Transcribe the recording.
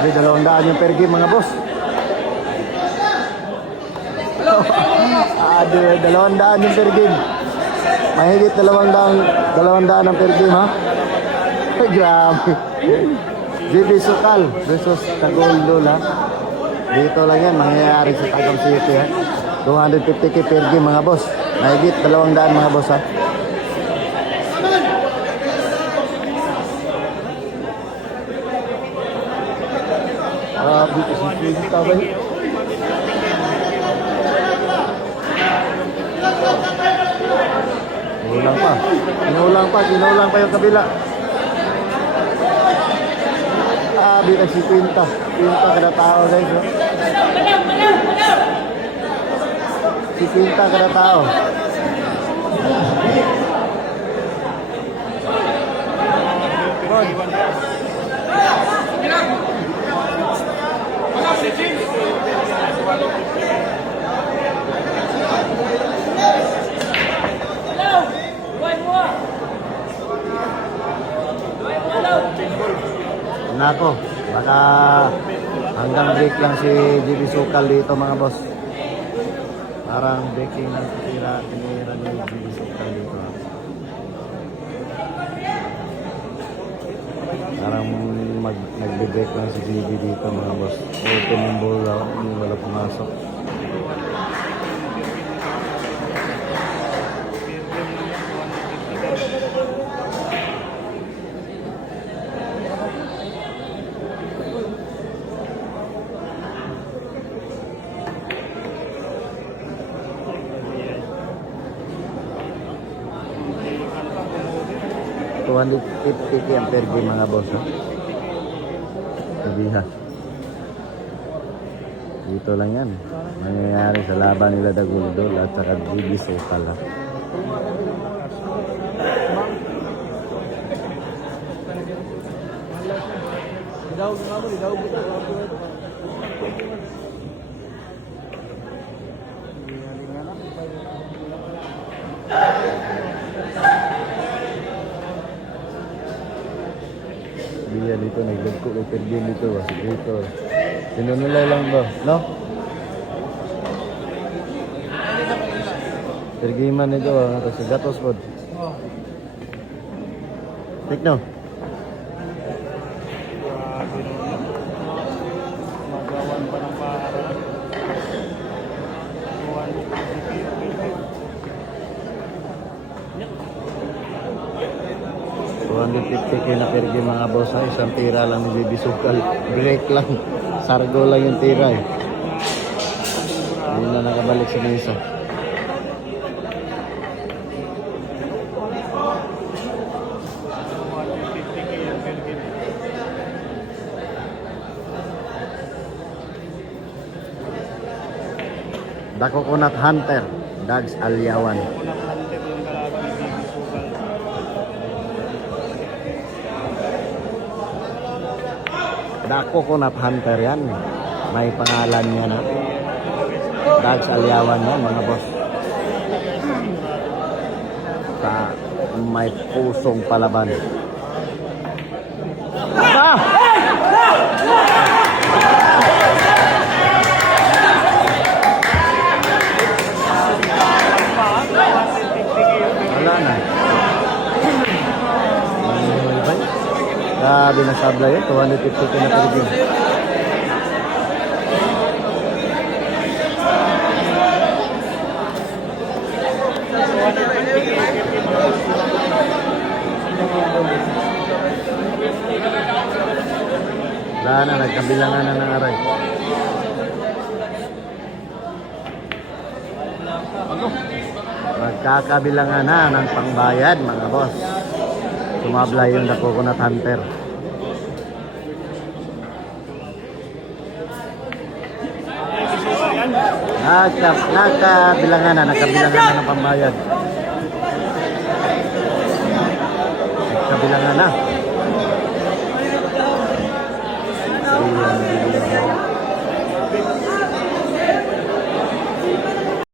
Sabi 200 yung per game mga boss. Ado 200 yung per game. Mahigit 200 ang per game ha. Grabe. GB Sukal versus Tagol ha. Dito lang yan, mangyayari sa Tagum City ha. 250k per game mga boss. Mahigit 200 mga boss ha. Dito si Quinta ba yun? Kinulang pa yung kabila. Dito si Quinta kada tao guys. Oh. Si Quinta kada tao. Nako, baka hanggang break lang si GB Sukal dito mga boss. Parang breaking ng tinira ni GB Sukal dito. Parang nagbe-break lang si GB dito mga boss. Open yung bola, wala pumasok. $250 ang per game mga boss ha? Sabihan dito lang yan mangyayari sa laban nila Daguldol at saka GB Sukal ha? Dia dito naglagko kay per game dito ba si Grito. Sinunulay lang ba, no? Per game man ito ato sa gatos pod. Tikno. Magawan pa ng para. 250k na per game mga boss ha. Isang tira lang ni GB Sukal. Break lang. Sargo lang yung tira eh. Hindi na nakabalik sa mesa. Dako Kunat Hunter, Dags Alyawan. Dako Kunat Hunter yan. May pangalan niya na. Dags Alyawan yan mga boss. Sa may pusong palaban. Wala na. Grabe na sabla yun. 250 na per game. Wala na. Nagkabilangan na ng aray. Magkakabilangan na ng pangbayad mga boss. Sumabla yung Dako Kunat Hunter. Nagkabilangan na ng pambayad. Nagkabilangan na.